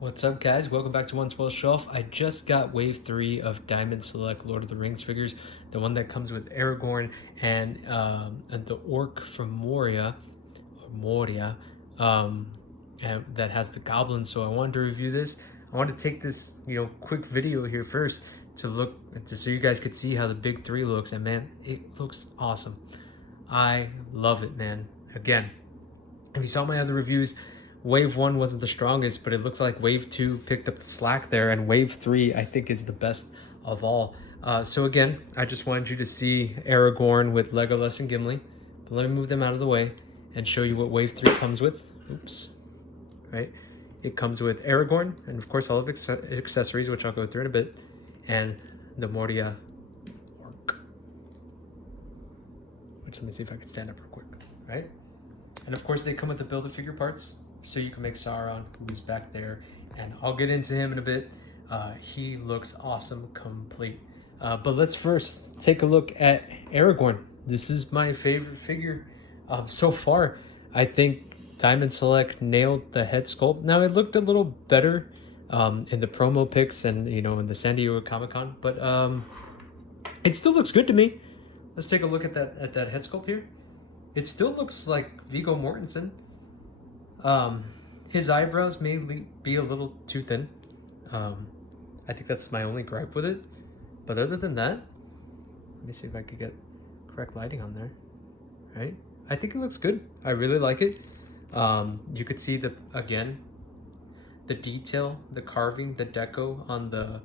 What's up, guys? Welcome back to One Twelve Shelf. I just got Wave 3 of Diamond Select Lord of the Rings figures. The one that comes with Aragorn and the Orc from Moria, and that has the goblins. So I wanted to review this. I wanted to take this, quick video here first so you guys could see how the big three looks. And man, it looks awesome. I love it, man. Again, if you saw my other reviews, Wave 1 wasn't the strongest, but it looks like Wave 2 picked up the slack there, and Wave 3, I think, is the best of all. So again, I just wanted you to see Aragorn with Legolas and Gimli. But let me move them out of the way and show you what Wave 3 comes with. Oops. Right? It comes with Aragorn, and of course all of accessories, which I'll go through in a bit, and the Moria Orc. Which, let me see if I can stand up real quick. Right? And of course they come with the Build-A-Figure parts, so you can make Sauron, who's back there, and I'll get into him in a bit. He looks awesome, complete. But let's first take a look at Aragorn. This is my favorite figure so far. I think Diamond Select nailed the head sculpt. Now it looked a little better in the promo pics and in the San Diego Comic-Con, but it still looks good to me. Let's take a look at that head sculpt here. It still looks like Viggo Mortensen. His eyebrows may be a little too thin. I think that's my only gripe with it. But other than that, let me see if I could get correct lighting on there. Right? I think it looks good. I really like it. You could see the detail, the carving, the deco on the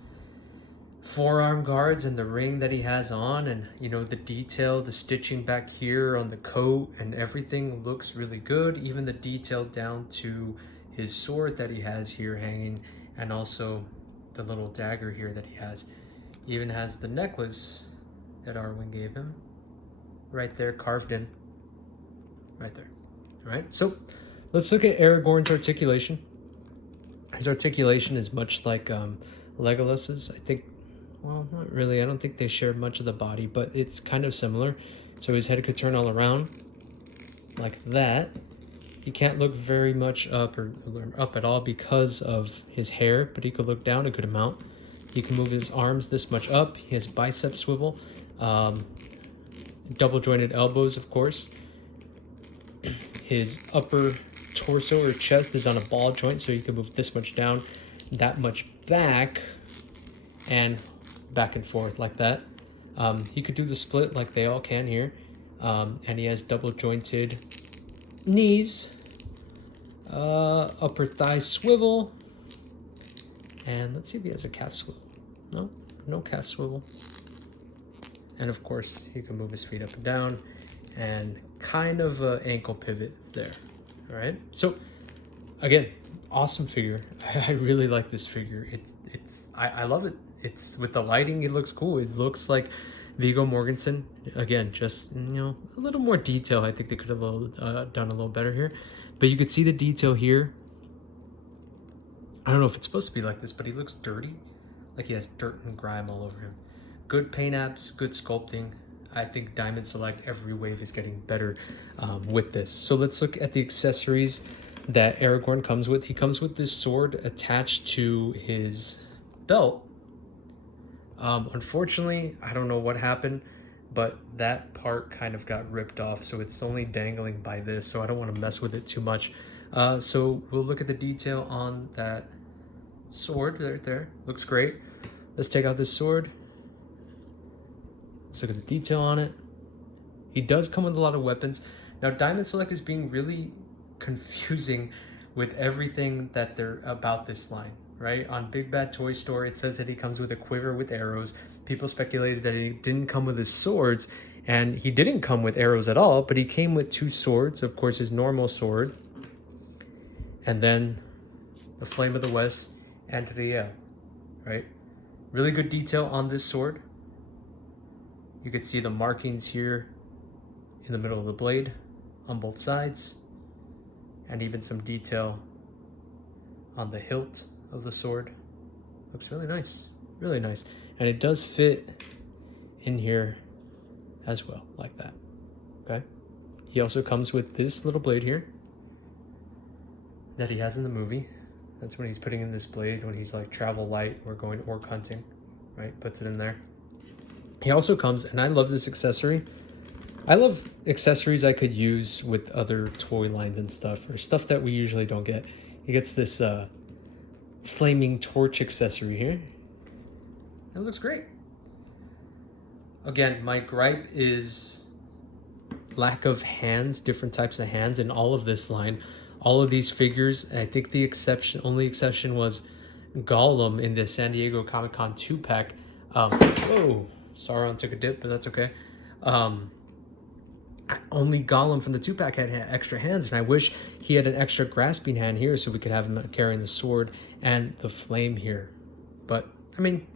forearm guards and the ring that he has on, and the detail, the stitching back here on the coat, and everything looks really good. Even the detail down to his sword that he has here hanging, and also the little dagger here that he has. Even has the necklace that Arwen gave him right there, carved in right there. All right, so let's look at Aragorn's articulation. His articulation is much like Legolas's. I think, well, not really. I don't think they share much of the body, but it's kind of similar. So his head could turn all around like that. He can't look very much up or up at all because of his hair, but he could look down a good amount. He can move his arms this much up. He has bicep swivel, double jointed elbows, of course. His upper torso or chest is on a ball joint, so you can move this much down, that much back, and back and forth like that. He could do the split like they all can here, and he has double jointed knees, upper thigh swivel, and let's see if he has a calf swivel. No calf swivel. And of course he can move his feet up and down, and kind of an ankle pivot there. All right, so again, awesome figure. I really like this figure. I love it. It's with the lighting, it looks cool. It looks like Viggo Mortensen. Again, just a little more detail. I think they could have done a little better here, but you could see the detail here. I don't know if it's supposed to be like this, but he looks dirty, like he has dirt and grime all over him. Good paint apps, good sculpting. I think Diamond Select every wave is getting better with this. So let's look at the accessories that Aragorn comes with. He comes with this sword attached to his belt. Unfortunately, I don't know what happened, but that part kind of got ripped off, so it's only dangling by this, so I don't want to mess with it too much. So we'll look at the detail on that sword right there. Looks great. Let's take out this sword. Let's look at the detail on it. He does come with a lot of weapons. Now, Diamond Select is being really confusing with everything that they're about this line, right? On Big Bad Toy Store, it says that he comes with a quiver with arrows. People speculated that he didn't come with his swords, and he didn't come with arrows at all, but he came with two swords. Of course, his normal sword, and then the Flame of the West and the right? Really good detail on this sword. You could see the markings here in the middle of the blade on both sides, and even some detail on the hilt of the sword. Looks really nice, really nice. And it does fit in here as well, like that, okay? He also comes with this little blade here that he has in the movie. That's when he's putting in this blade, when he's like travel light or going orc hunting, right? Puts it in there. He also comes, and I love this accessory. I love accessories I could use with other toy lines and stuff, or stuff that we usually don't get. He gets this flaming torch accessory here. It looks great. Again, my gripe is lack of hands, different types of hands in all of this line. All of these figures, I think the only exception was Gollum in the San Diego Comic-Con 2-pack. Whoa, Sauron took a dip, but that's okay. Only Gollum from the 2-pack had extra hands, and I wish he had an extra grasping hand here so we could have him carrying the sword and the flame here. But, I mean,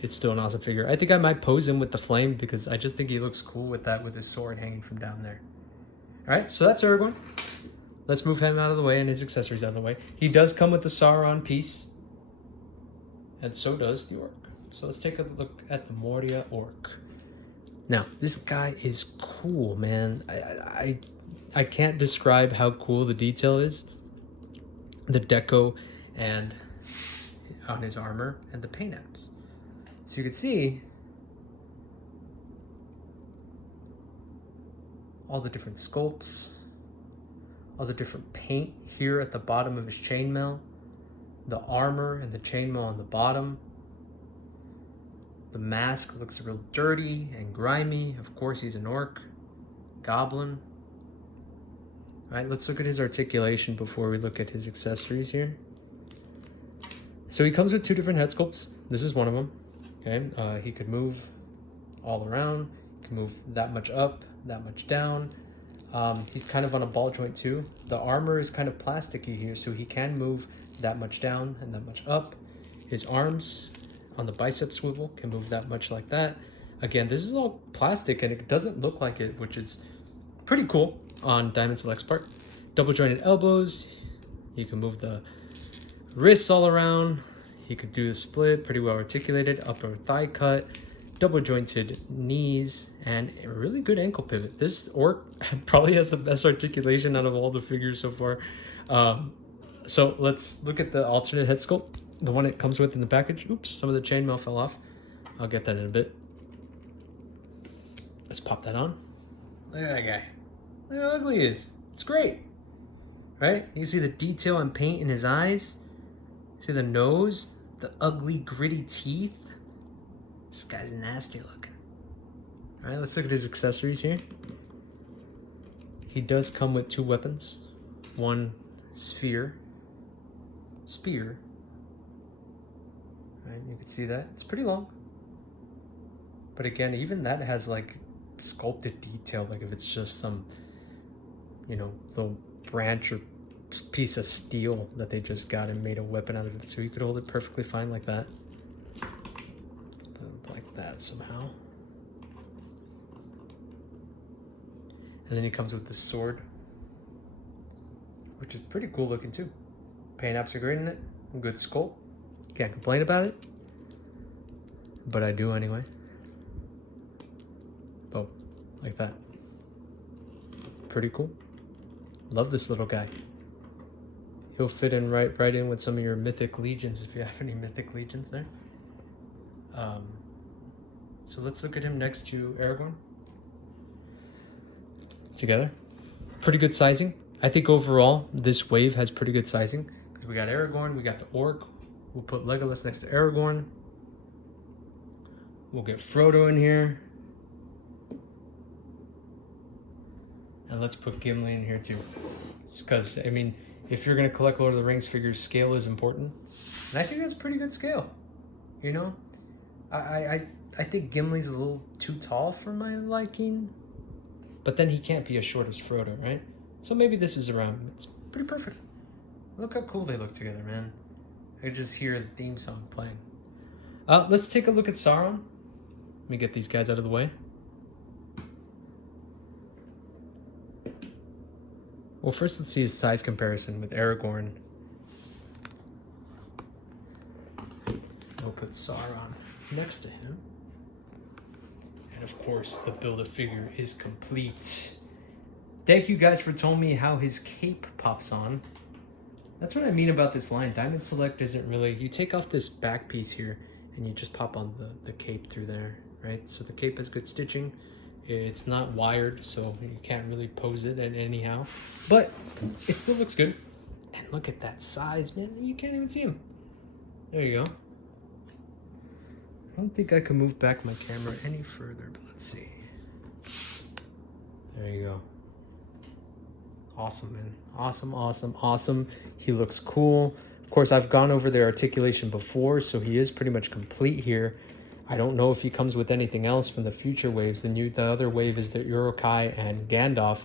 it's still an awesome figure. I think I might pose him with the flame because I just think he looks cool with that, with his sword hanging from down there. All right, so that's Aragorn. Let's move him out of the way and his accessories out of the way. He does come with the Sauron piece, and so does the orc. So let's take a look at the Moria Orc. Now, this guy is cool, man. I can't describe how cool the detail is. The deco and on his armor and the paint apps. So you can see all the different sculpts, all the different paint here at the bottom of his chainmail, the armor and the chainmail on the bottom. The mask looks real dirty and grimy. Of course, he's an orc, goblin. All right, let's look at his articulation before we look at his accessories here. So he comes with two different head sculpts. This is one of them. Okay, he could move all around. He can move that much up, that much down. He's kind of on a ball joint too. The armor is kind of plasticky here, so he can move that much down and that much up. His arms on the bicep swivel can move that much like that. Again, this is all plastic and it doesn't look like it, which is pretty cool on Diamond Select's part. Double jointed elbows. You can move the wrists all around. He could do the split, pretty well articulated. Upper thigh cut, double jointed knees, and a really good ankle pivot. This orc probably has the best articulation out of all the figures so far. So let's look at the alternate head sculpt. The one it comes with in the package. Oops, some of the chainmail fell off. I'll get that in a bit. Let's pop that on. Look at that guy. Look how ugly he is. It's great. Right? You see the detail and paint in his eyes. See the nose, the ugly, gritty teeth. This guy's nasty looking. All right, let's look at his accessories here. He does come with two weapons. One spear. Right, you can see that. It's pretty long. But again, even that has like sculpted detail. Like if it's just some, you know, little branch or piece of steel that they just got and made a weapon out of it. So you could hold it perfectly fine like that. Let's put it like that somehow. And then he comes with the sword, which is pretty cool looking too. Paint apps are great in it. Good sculpt. Can't complain about it. But I do anyway. Oh, like that. Pretty cool. Love this little guy. He'll fit in right in with some of your mythic legions if you have any mythic legions there. So let's look at him next to Aragorn. Together. Pretty good sizing. I think overall this wave has pretty good sizing. Because we got Aragorn, we got the orc. We'll put Legolas next to Aragorn. We'll get Frodo in here. And let's put Gimli in here too. Because, I mean, if you're going to collect Lord of the Rings figures, scale is important. And I think that's a pretty good scale. You know? I think Gimli's a little too tall for my liking. But then he can't be as short as Frodo, right? So maybe this is around. It's pretty perfect. Look how cool they look together, man. I could just hear the theme song playing. Let's take a look at Sauron. Let me get these guys out of the way. Well, first let's see his size comparison with Aragorn. We'll put Sauron next to him. And of course, the Build-A-Figure is complete. Thank you guys for telling me how his cape pops on. That's what I mean about this line. Diamond Select isn't really, you take off this back piece here and you just pop on the cape through there, right? So the cape has good stitching. It's not wired, so you can't really pose it anyhow, but it still looks good. And look at that size, man. You can't even see him. There you go. I don't think I can move back my camera any further, but let's see. There you go. Awesome, man. Awesome, awesome, awesome. He looks cool. Of course, I've gone over the articulation before, so he is pretty much complete here. I don't know if he comes with anything else from the future waves. The other wave is the Urukai and Gandalf,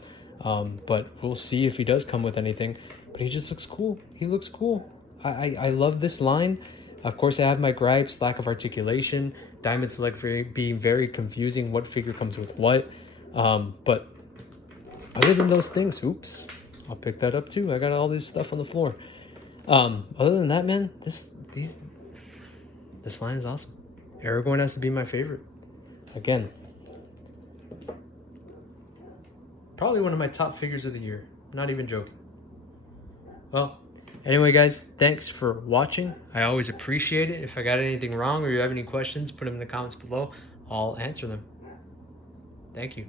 but we'll see if he does come with anything. But he just looks cool. He looks cool. I love this line. Of course, I have my gripes, lack of articulation, Diamond Select being very confusing, what figure comes with what. But other than those things, oops, I'll pick that up too. I got all this stuff on the floor. Other than that, man, this line is awesome. Aragorn has to be my favorite. Again, probably one of my top figures of the year. Not even joking. Well, anyway, guys, thanks for watching. I always appreciate it. If I got anything wrong or you have any questions, put them in the comments below. I'll answer them. Thank you.